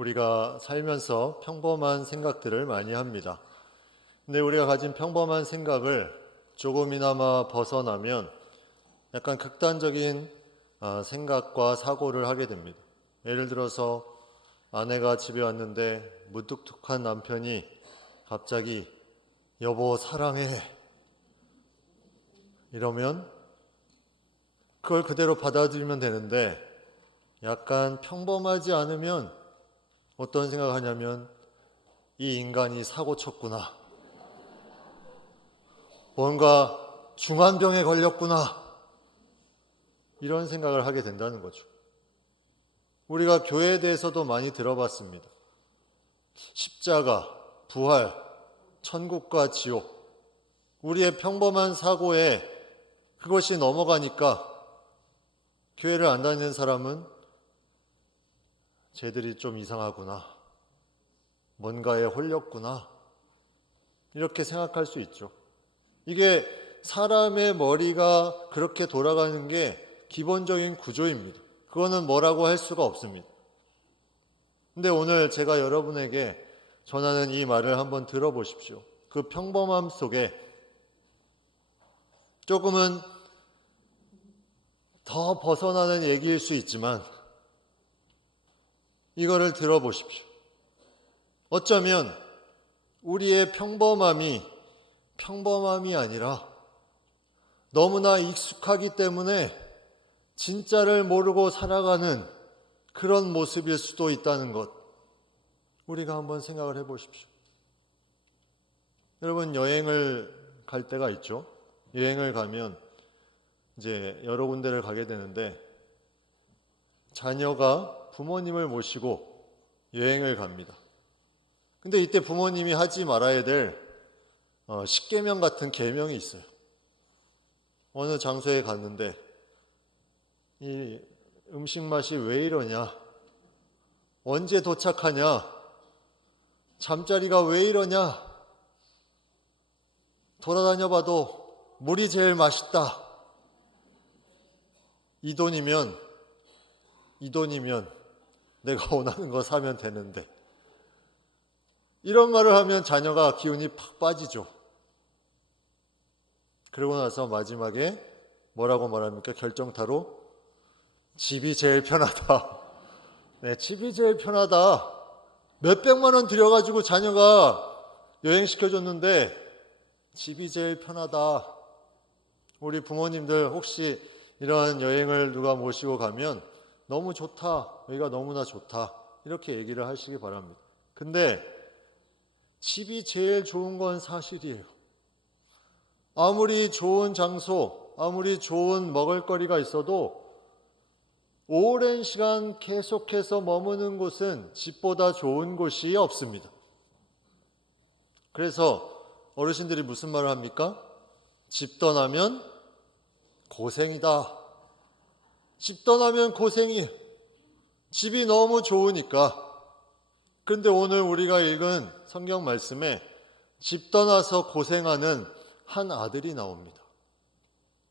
우리가 살면서 평범한 생각들을 많이 합니다. 근데 우리가 가진 평범한 생각을 조금이나마 벗어나면 약간 극단적인 생각과 사고를 하게 됩니다. 예를 들어서 아내가 집에 왔는데 무뚝뚝한 남편이 갑자기 여보 사랑해 이러면 그걸 그대로 받아들이면 되는데 약간 평범하지 않으면 어떤 생각을 하냐면 이 인간이 사고 쳤구나. 뭔가 중환병에 걸렸구나. 이런 생각을 하게 된다는 거죠. 우리가 교회에 대해서도 많이 들어봤습니다. 십자가, 부활, 천국과 지옥. 우리의 평범한 사고에 그것이 넘어가니까 교회를 안 다니는 사람은 쟤들이 좀 이상하구나. 뭔가에 홀렸구나. 이렇게 생각할 수 있죠. 이게 사람의 머리가 그렇게 돌아가는 게 기본적인 구조입니다. 그거는 뭐라고 할 수가 없습니다. 근데 오늘 제가 여러분에게 전하는 이 말을 한번 들어보십시오. 그 평범함 속에 조금은 더 벗어나는 얘기일 수 있지만 이거를 들어보십시오. 어쩌면 우리의 평범함이 아니라 너무나 익숙하기 때문에 진짜를 모르고 살아가는 그런 모습일 수도 있다는 것, 우리가 한번 생각을 해보십시오. 여러분, 여행을 갈 때가 있죠. 여행을 가면 이제 여러 군데를 가게 되는데 자녀가 부모님을 모시고 여행을 갑니다. 근데 이때 부모님이 하지 말아야 될 십계명 같은 계명이 있어요. 어느 장소에 갔는데 이 음식 맛이 왜 이러냐? 언제 도착하냐? 잠자리가 왜 이러냐? 돌아다녀봐도 물이 제일 맛있다. 이 돈이면 내가 원하는 거 사면 되는데. 이런 말을 하면 자녀가 기운이 팍 빠지죠. 그러고 나서 마지막에 뭐라고 말합니까? 결정타로 집이 제일 편하다. 네, 집이 제일 편하다. 몇백만 원 들여가지고 자녀가 여행시켜줬는데 집이 제일 편하다. 우리 부모님들 혹시 이런 여행을 누가 모시고 가면 너무 좋다. 여기가 너무나 좋다. 이렇게 얘기를 하시기 바랍니다. 근데 집이 제일 좋은 건 사실이에요. 아무리 좋은 장소, 아무리 좋은 먹을거리가 있어도 오랜 시간 계속해서 머무는 곳은 집보다 좋은 곳이 없습니다. 그래서 어르신들이 무슨 말을 합니까? 집 떠나면 고생이다. 집 떠나면 고생이에요. 집이 너무 좋으니까. 그런데 오늘 우리가 읽은 성경 말씀에 집 떠나서 고생하는 한 아들이 나옵니다.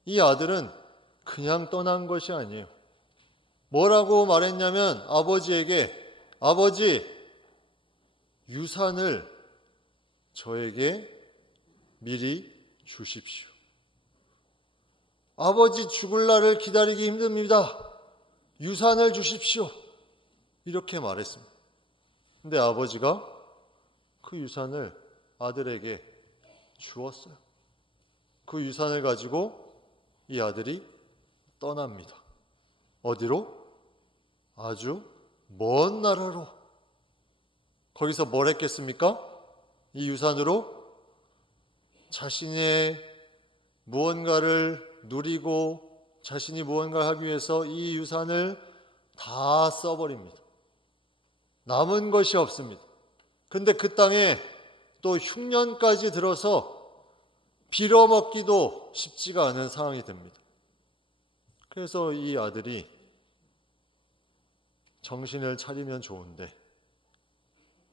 이 아들은 그냥 떠난 것이 아니에요. 뭐라고 말했냐면 아버지에게 아버지, 유산을 저에게 미리 주십시오. 아버지 죽을 날을 기다리기 힘듭니다. 유산을 주십시오. 이렇게 말했습니다. 근데 아버지가 그 유산을 아들에게 주었어요. 그 유산을 가지고 이 아들이 떠납니다. 어디로? 아주 먼 나라로. 거기서 뭘 했겠습니까? 이 유산으로 자신의 무언가를 누리고 자신이 무언가를 하기 위해서 이 유산을 다 써버립니다. 남은 것이 없습니다. 근데 그 땅에 또 흉년까지 들어서 빌어먹기도 쉽지가 않은 상황이 됩니다. 그래서 이 아들이 정신을 차리면 좋은데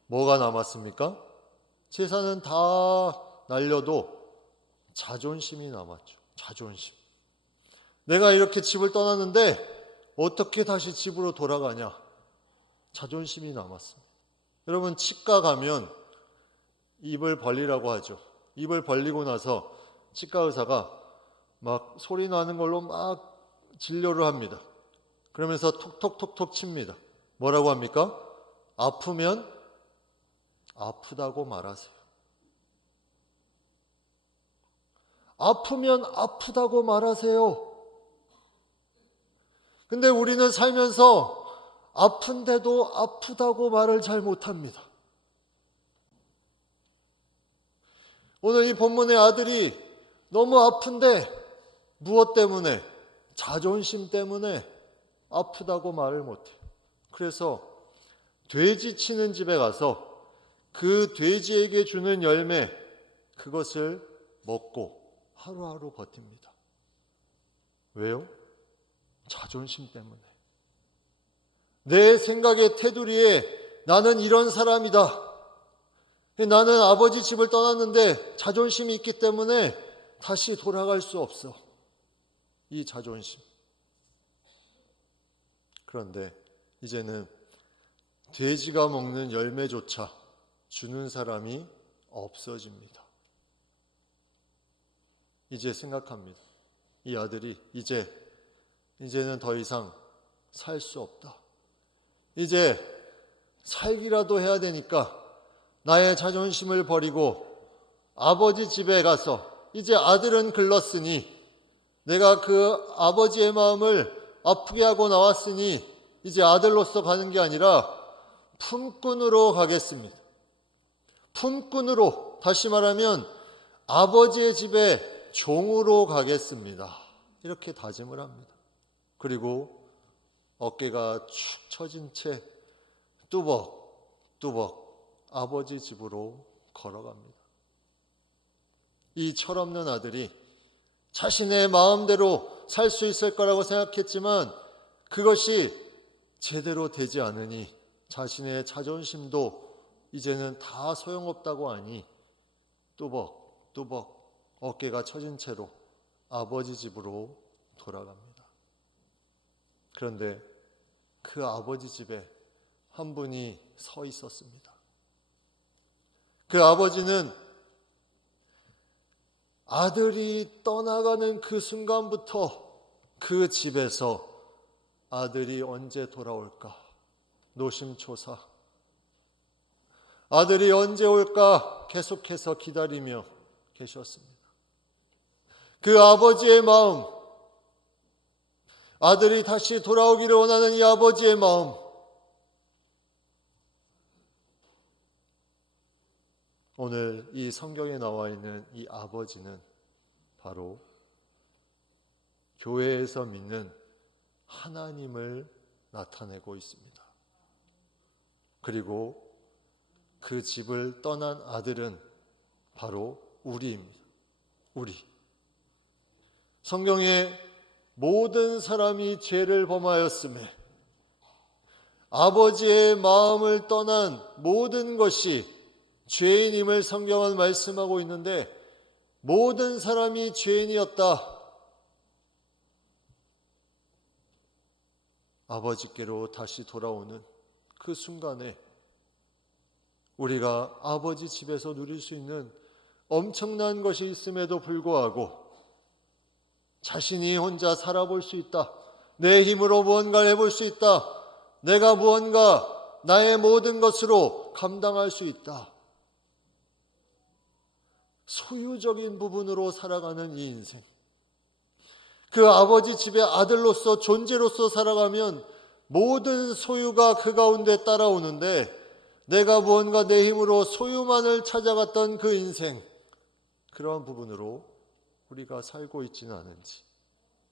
뭐가 남았습니까? 재산은 다 날려도 자존심이 남았죠. 자존심. 내가 이렇게 집을 떠났는데 어떻게 다시 집으로 돌아가냐? 자존심이 남았습니다. 여러분, 치과 가면 입을 벌리라고 하죠. 입을 벌리고 나서 치과 의사가 막 소리 나는 걸로 막 진료를 합니다. 그러면서 톡톡톡톡 칩니다. 뭐라고 합니까? 아프면 아프다고 말하세요. 아프면 아프다고 말하세요. 근데 우리는 살면서 아픈데도 아프다고 말을 잘 못합니다. 오늘 이 본문의 아들이 너무 아픈데 무엇 때문에? 자존심 때문에 아프다고 말을 못해요. 그래서 돼지 치는 집에 가서 그 돼지에게 주는 열매, 그것을 먹고 하루하루 버팁니다. 왜요? 자존심 때문에. 내 생각의 테두리에 나는 이런 사람이다. 나는 아버지 집을 떠났는데 자존심이 있기 때문에 다시 돌아갈 수 없어. 이 자존심. 그런데 이제는 돼지가 먹는 열매조차 주는 사람이 없어집니다. 이제 생각합니다. 이 아들이 이제는 더 이상 살 수 없다. 이제 살기라도 해야 되니까 나의 자존심을 버리고 아버지 집에 가서, 이제 아들은 글렀으니 내가 그 아버지의 마음을 아프게 하고 나왔으니 이제 아들로서 가는 게 아니라 품꾼으로 가겠습니다. 품꾼으로, 다시 말하면 아버지의 집에 종으로 가겠습니다. 이렇게 다짐을 합니다. 그리고 어깨가 축 처진 채 뚜벅뚜벅 아버지 집으로 걸어갑니다. 이 철없는 아들이 자신의 마음대로 살 수 있을 거라고 생각했지만 그것이 제대로 되지 않으니 자신의 자존심도 이제는 다 소용없다고 하니 뚜벅뚜벅 어깨가 처진 채로 아버지 집으로 돌아갑니다. 그런데 그 아버지 집에 한 분이 서 있었습니다. 그 아버지는 아들이 떠나가는 그 순간부터 그 집에서 아들이 언제 돌아올까 노심초사, 아들이 언제 올까 계속해서 기다리며 계셨습니다. 그 아버지의 마음, 아들이 다시 돌아오기를 원하는 이 아버지의 마음, 오늘 이 성경에 나와 있는 이 아버지는 바로 교회에서 믿는 하나님을 나타내고 있습니다. 그리고 그 집을 떠난 아들은 바로 우리입니다. 우리. 성경에 모든 사람이 죄를 범하였음에 아버지의 마음을 떠난 모든 것이 죄인임을 성경은 말씀하고 있는데, 모든 사람이 죄인이었다. 아버지께로 다시 돌아오는 그 순간에 우리가 아버지 집에서 누릴 수 있는 엄청난 것이 있음에도 불구하고 자신이 혼자 살아볼 수 있다. 내 힘으로 무언가를 해볼 수 있다. 내가 무언가 나의 모든 것으로 감당할 수 있다. 소유적인 부분으로 살아가는 이 인생. 그 아버지 집의 아들로서, 존재로서 살아가면 모든 소유가 그 가운데 따라오는데, 내가 무언가 내 힘으로 소유만을 찾아갔던 그 인생, 그러한 부분으로 우리가 살고 있지는 않은지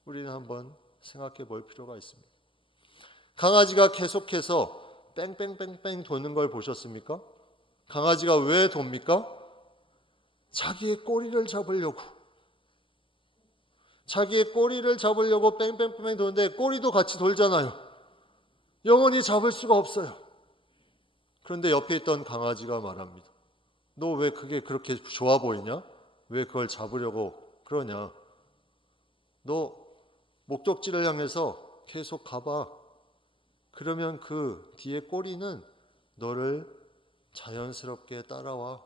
우리는 한번 생각해 볼 필요가 있습니다. 강아지가 계속해서 뺑뺑뺑뺑 도는 걸 보셨습니까? 강아지가 왜 돕니까? 자기의 꼬리를 잡으려고. 자기의 꼬리를 잡으려고 뺑뺑뺑 도는데 꼬리도 같이 돌잖아요. 영원히 잡을 수가 없어요. 그런데 옆에 있던 강아지가 말합니다. 너 왜 그게 그렇게 좋아 보이냐? 왜 그걸 잡으려고 그러냐? 너 목적지를 향해서 계속 가봐. 그러면 그 뒤에 꼬리는 너를 자연스럽게 따라와.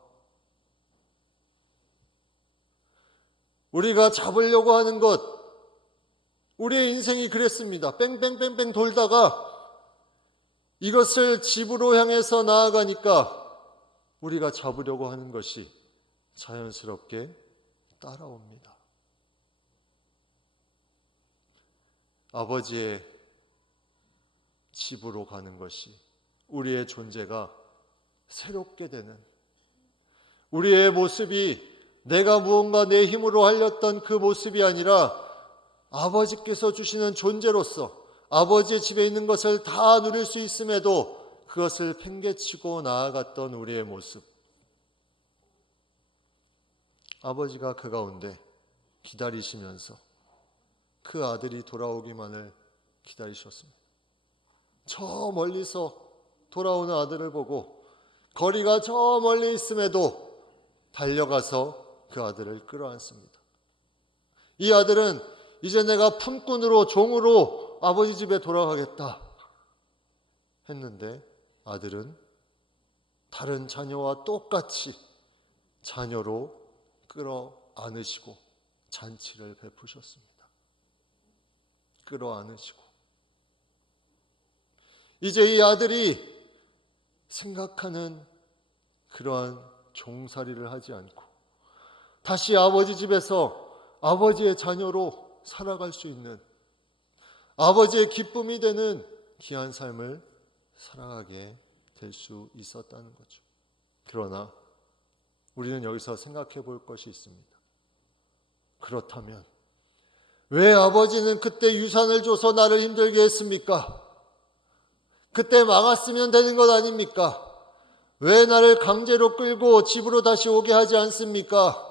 우리가 잡으려고 하는 것, 우리의 인생이 그랬습니다. 뺑뺑뺑뺑 돌다가 이것을 집으로 향해서 나아가니까 우리가 잡으려고 하는 것이 자연스럽게 따라옵니다. 아버지의 집으로 가는 것이 우리의 존재가 새롭게 되는, 우리의 모습이 내가 무언가 내 힘으로 하렸던 그 모습이 아니라 아버지께서 주시는 존재로서 아버지의 집에 있는 것을 다 누릴 수 있음에도 그것을 팽개치고 나아갔던 우리의 모습. 아버지가 그 가운데 기다리시면서 그 아들이 돌아오기만을 기다리셨습니다. 저 멀리서 돌아오는 아들을 보고 거리가 저 멀리 있음에도 달려가서 그 아들을 끌어안습니다. 이 아들은 이제 내가 품꾼으로 종으로 아버지 집에 돌아가겠다 했는데 아들은 다른 자녀와 똑같이 자녀로 끌어안으시고 잔치를 베푸셨습니다. 끌어안으시고 이제 이 아들이 생각하는 그러한 종살이를 하지 않고 다시 아버지 집에서 아버지의 자녀로 살아갈 수 있는, 아버지의 기쁨이 되는 귀한 삶을 살아가게 될 수 있었다는 거죠. 그러나 우리는 여기서 생각해 볼 것이 있습니다. 그렇다면 왜 아버지는 그때 유산을 줘서 나를 힘들게 했습니까? 그때 막았으면 되는 것 아닙니까? 왜 나를 강제로 끌고 집으로 다시 오게 하지 않습니까?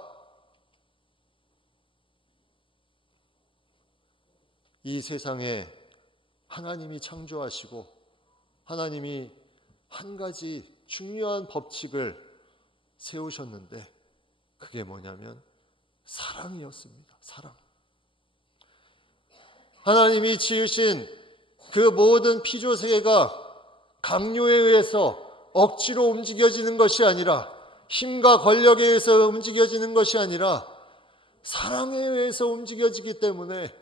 이 세상에 하나님이 창조하시고 하나님이 한 가지 중요한 법칙을 세우셨는데 그게 뭐냐면 사랑이었습니다. 사랑. 하나님이 지으신 그 모든 피조세계가 강요에 의해서 억지로 움직여지는 것이 아니라, 힘과 권력에 의해서 움직여지는 것이 아니라 사랑에 의해서 움직여지기 때문에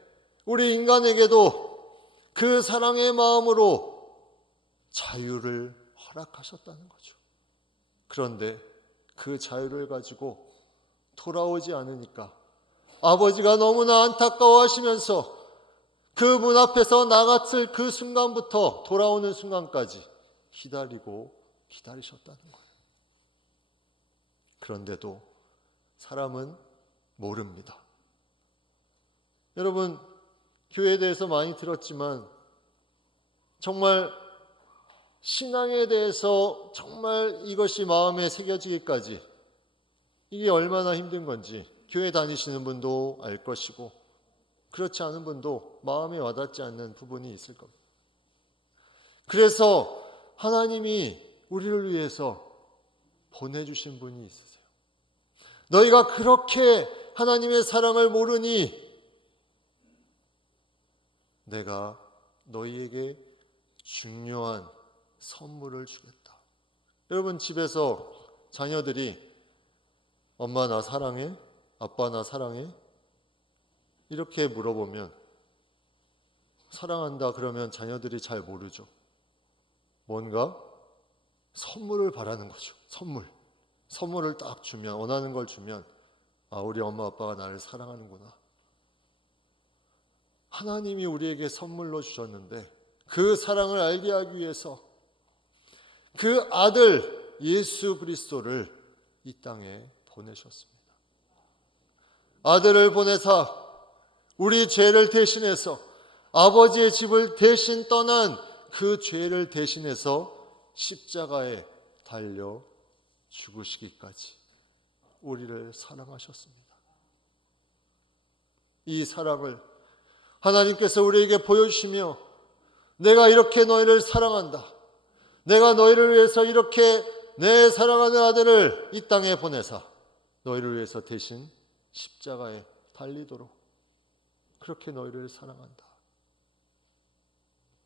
우리 인간에게도 그 사랑의 마음으로 자유를 허락하셨다는 거죠. 그런데 그 자유를 가지고 돌아오지 않으니까 아버지가 너무나 안타까워하시면서 그 문 앞에서 나갔을 그 순간부터 돌아오는 순간까지 기다리셨다는 거예요. 그런데도 사람은 모릅니다. 여러분, 교회에 대해서 많이 들었지만 정말 신앙에 대해서 정말 이것이 마음에 새겨지기까지 이게 얼마나 힘든 건지 교회 다니시는 분도 알 것이고 그렇지 않은 분도 마음에 와닿지 않는 부분이 있을 겁니다. 그래서 하나님이 우리를 위해서 보내주신 분이 있으세요. 너희가 그렇게 하나님의 사랑을 모르니 내가 너희에게 중요한 선물을 주겠다. 여러분, 집에서 자녀들이 엄마 나 사랑해? 아빠 나 사랑해? 이렇게 물어보면 사랑한다 그러면 자녀들이 잘 모르죠. 뭔가 선물을 바라는 거죠. 선물을 딱 주면, 원하는 걸 주면 아, 우리 엄마 아빠가 나를 사랑하는구나. 하나님이 우리에게 선물로 주셨는데 그 사랑을 알게 하기 위해서 그 아들 예수 그리스도를 이 땅에 보내셨습니다. 아들을 보내사 우리 죄를 대신해서 아버지의 집을 대신 떠난 그 죄를 대신해서 십자가에 달려 죽으시기까지 우리를 사랑하셨습니다. 이 사랑을 하나님께서 우리에게 보여주시며 내가 이렇게 너희를 사랑한다. 내가 너희를 위해서 이렇게 내 사랑하는 아들을 이 땅에 보내사 너희를 위해서 대신 십자가에 달리도록 그렇게 너희를 사랑한다.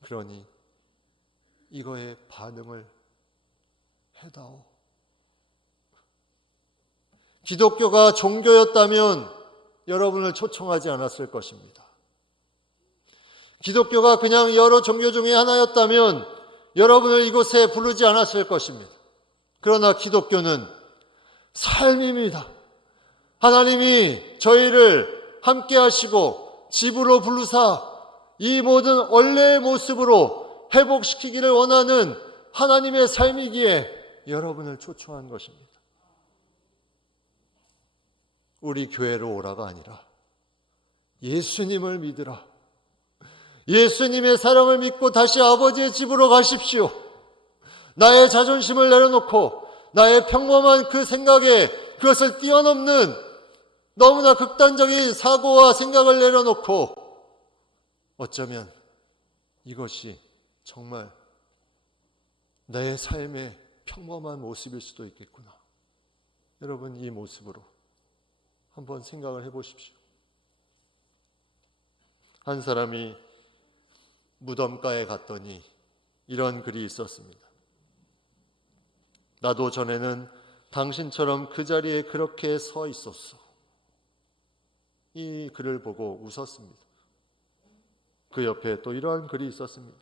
그러니 이거에 반응을 해다오. 기독교가 종교였다면 여러분을 초청하지 않았을 것입니다. 기독교가 그냥 여러 종교 중에 하나였다면 여러분을 이곳에 부르지 않았을 것입니다. 그러나 기독교는 삶입니다. 하나님이 저희를 함께 하시고 집으로 부르사 이 모든 원래의 모습으로 회복시키기를 원하는 하나님의 삶이기에 여러분을 초청한 것입니다. 우리 교회로 오라가 아니라 예수님을 믿으라. 예수님의 사랑을 믿고 다시 아버지의 집으로 가십시오. 나의 자존심을 내려놓고 나의 평범한 그 생각에 그것을 뛰어넘는 너무나 극단적인 사고와 생각을 내려놓고 어쩌면 이것이 정말 내 삶의 평범한 모습일 수도 있겠구나. 여러분, 이 모습으로 한번 생각을 해보십시오. 한 사람이 무덤가에 갔더니 이런 글이 있었습니다. 나도 전에는 당신처럼 그 자리에 그렇게 서 있었어. 이 글을 보고 웃었습니다. 그 옆에 또 이러한 글이 있었습니다.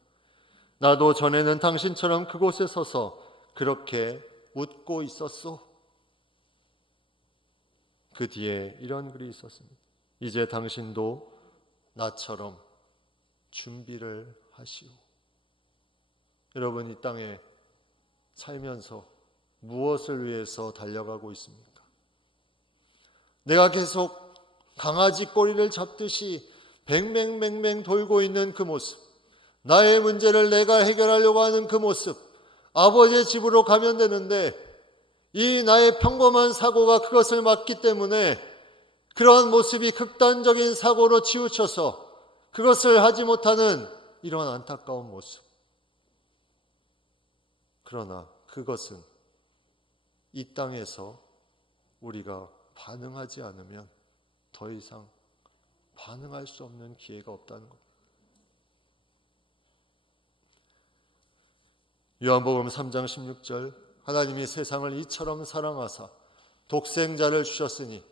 나도 전에는 당신처럼 그곳에 서서 그렇게 웃고 있었어. 그 뒤에 이런 글이 있었습니다. 이제 당신도 나처럼 준비를 하시오. 여러분, 이 땅에 살면서 무엇을 위해서 달려가고 있습니까? 내가 계속 강아지 꼬리를 잡듯이 뱅뱅뱅뱅 돌고 있는 그 모습, 나의 문제를 내가 해결하려고 하는 그 모습, 아버지의 집으로 가면 되는데 이 나의 평범한 사고가 그것을 막기 때문에 그러한 모습이 극단적인 사고로 치우쳐서 그것을 하지 못하는 이런 안타까운 모습. 그러나 그것은 이 땅에서 우리가 반응하지 않으면 더 이상 반응할 수 없는 기회가 없다는 것. 요한복음 3장 16절, 하나님이 세상을 이처럼 사랑하사 독생자를 주셨으니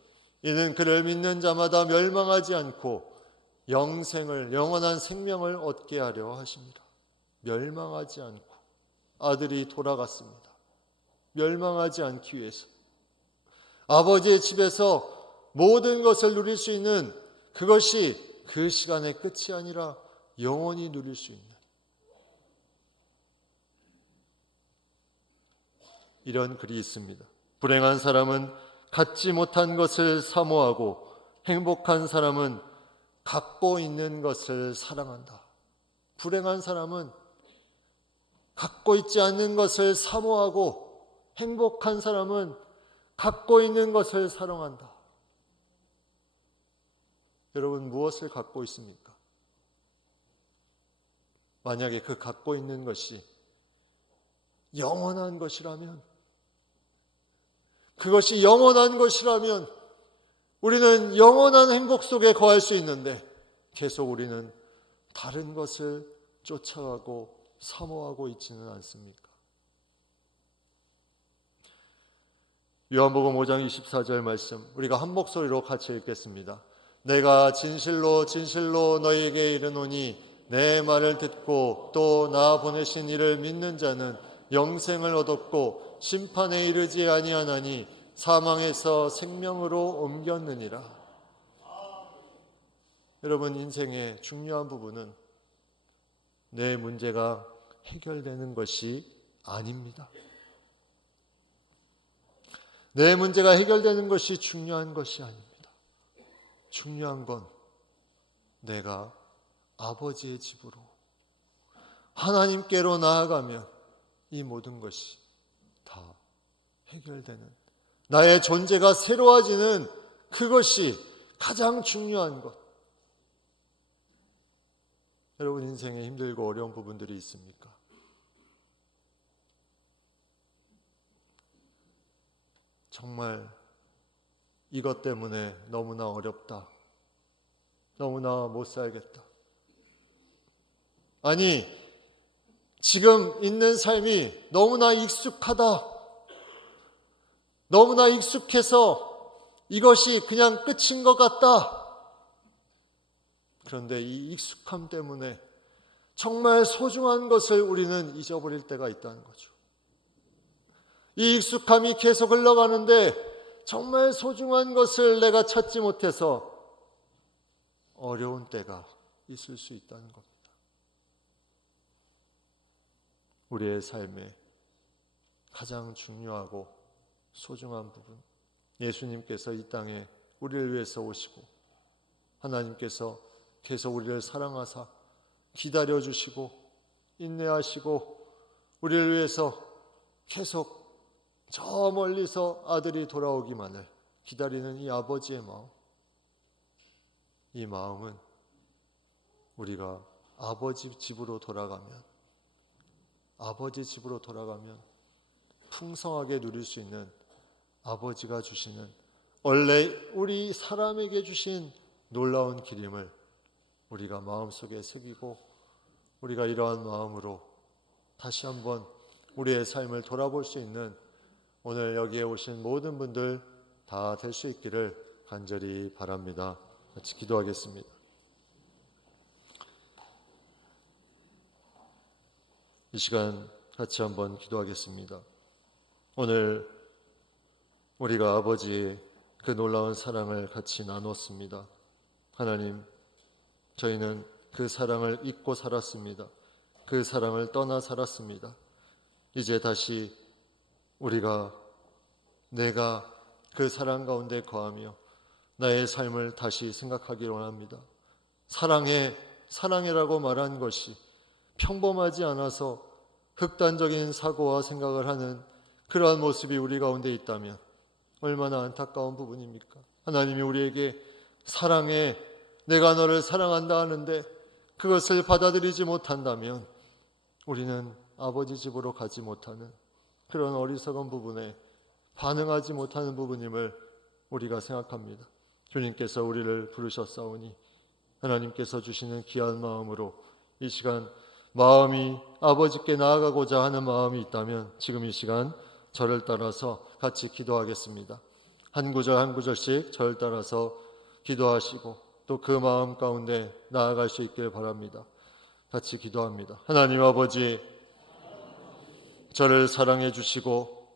이는 그를 믿는 자마다 멸망하지 않고 영생을, 영원한 생명을 얻게 하려 하십니다. 멸망하지 않고 아들이 돌아갔습니다. 멸망하지 않기 위해서 아버지의 집에서 모든 것을 누릴 수 있는 그것이 그 시간의 끝이 아니라 영원히 누릴 수 있는 이런 글이 있습니다. 불행한 사람은 갖지 못한 것을 사모하고 행복한 사람은 갖고 있는 것을 사랑한다. 불행한 사람은 갖고 있지 않는 것을 사모하고 행복한 사람은 갖고 있는 것을 사랑한다. 여러분, 무엇을 갖고 있습니까? 만약에 그 갖고 있는 것이 영원한 것이라면, 그것이 영원한 것이라면 우리는 영원한 행복 속에 거할 수 있는데 계속 우리는 다른 것을 쫓아가고 사모하고 있지는 않습니까? 요한복음 5장 24절 말씀 우리가 한 목소리로 같이 읽겠습니다. 내가 진실로 진실로 너희에게 이르노니 내 말을 듣고 또 나 보내신 이를 믿는 자는 영생을 얻었고 심판에 이르지 아니하나니 사망에서 생명으로 옮겼느니라. 여러분, 인생의 중요한 부분은 내 문제가 해결되는 것이 아닙니다. 내 문제가 해결되는 것이 중요한 것이 아닙니다. 중요한 건 내가 아버지의 집으로 하나님께로 나아가면 이 모든 것이 다 해결되는, 나의 존재가 새로워지는 그것이 가장 중요한 것. 여러분, 인생에 힘들고 어려운 부분들이 있습니까? 정말 이것 때문에 너무나 어렵다. 너무나 못 살겠다. 아니, 지금 있는 삶이 너무나 익숙하다. 너무나 익숙해서 이것이 그냥 끝인 것 같다. 그런데 이 익숙함 때문에 정말 소중한 것을 우리는 잊어버릴 때가 있다는 거죠. 이 익숙함이 계속 흘러가는데 정말 소중한 것을 내가 찾지 못해서 어려운 때가 있을 수 있다는 겁니다. 우리의 삶에 가장 중요하고 소중한 부분, 예수님께서 이 땅에 우리를 위해서 오시고 하나님께서 계속 우리를 사랑하사 기다려주시고 인내하시고 우리를 위해서 계속 저 멀리서 아들이 돌아오기만을 기다리는 이 아버지의 마음, 이 마음은 우리가 아버지 집으로 돌아가면 풍성하게 누릴 수 있는 아버지가 주시는 원래 우리 사람에게 주신 놀라운 기림을 우리가 마음속에 새기고 우리가 이러한 마음으로 다시 한번 우리의 삶을 돌아볼 수 있는 오늘 여기에 오신 모든 분들 다 될 수 있기를 간절히 바랍니다. 같이 기도하겠습니다. 이 시간 같이 한번 기도하겠습니다. 오늘 우리가 아버지의 그 놀라운 사랑을 같이 나눴습니다. 하나님, 저희는 그 사랑을 잊고 살았습니다. 그 사랑을 떠나 살았습니다. 이제 다시 내가 그 사랑 가운데 거하며 나의 삶을 다시 생각하기 원합니다. 사랑해라고 말한 것이 평범하지 않아서 극단적인 사고와 생각을 하는 그러한 모습이 우리 가운데 있다면 얼마나 안타까운 부분입니까? 하나님이 우리에게 사랑해, 내가 너를 사랑한다 하는데 그것을 받아들이지 못한다면 우리는 아버지 집으로 가지 못하는 그런 어리석은 부분에 반응하지 못하는 부분임을 우리가 생각합니다. 주님께서 우리를 부르셨사오니 하나님께서 주시는 귀한 마음으로 이 시간 마음이 아버지께 나아가고자 하는 마음이 있다면 지금 이 시간 저를 따라서 같이 기도하겠습니다. 한 구절 한 구절씩 저를 따라서 기도하시고 또 그 마음 가운데 나아갈 수 있길 바랍니다. 같이 기도합니다. 하나님 아버지, 저를 사랑해 주시고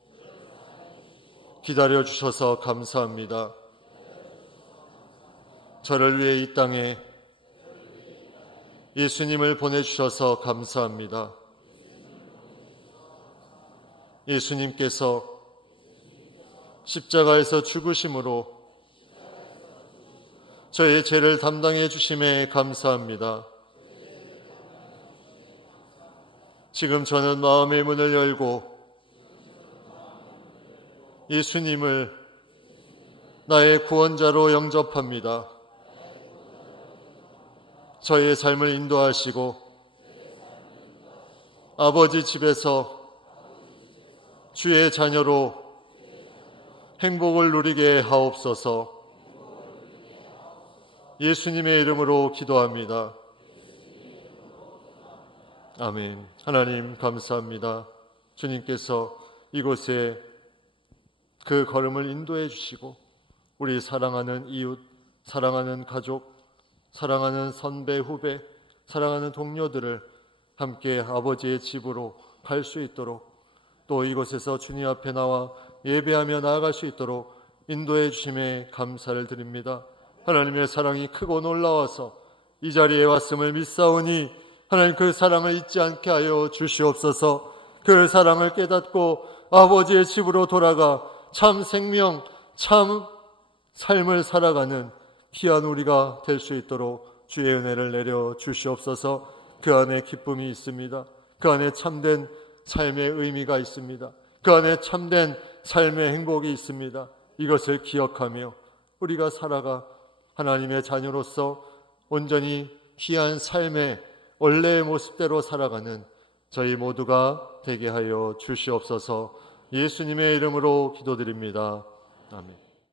기다려 주셔서 감사합니다. 저를 위해 이 땅에 예수님을 보내주셔서 감사합니다. 예수님께서 십자가에서 죽으심으로 저의 죄를 담당해 주심에 감사합니다. 지금 저는 마음의 문을 열고 예수님을 나의 구원자로 영접합니다. 저의 삶을 인도하시고 아버지 집에서 주의 자녀로 행복을 누리게 하옵소서. 예수님의 이름으로 기도합니다. 아멘. 하나님 감사합니다. 주님께서 이곳에 그 걸음을 인도해 주시고 우리 사랑하는 이웃, 사랑하는 가족, 사랑하는 선배, 후배, 사랑하는 동료들을 함께 아버지의 집으로 갈 수 있도록 또 이곳에서 주님 앞에 나와 예배하며 나아갈 수 있도록 인도해 주심에 감사를 드립니다. 하나님의 사랑이 크고 놀라워서 이 자리에 왔음을 믿사오니 하나님 그 사랑을 잊지 않게 하여 주시옵소서. 그 사랑을 깨닫고 아버지의 집으로 돌아가 참 생명, 참 삶을 살아가는 귀한 우리가 될 수 있도록 주의 은혜를 내려 주시옵소서. 그 안에 기쁨이 있습니다. 그 안에 참된 삶의 의미가 있습니다. 그 안에 참된 삶의 행복이 있습니다. 이것을 기억하며 우리가 살아가 하나님의 자녀로서 온전히 귀한 삶의 원래의 모습대로 살아가는 저희 모두가 되게 하여 주시옵소서. 예수님의 이름으로 기도드립니다. 아멘.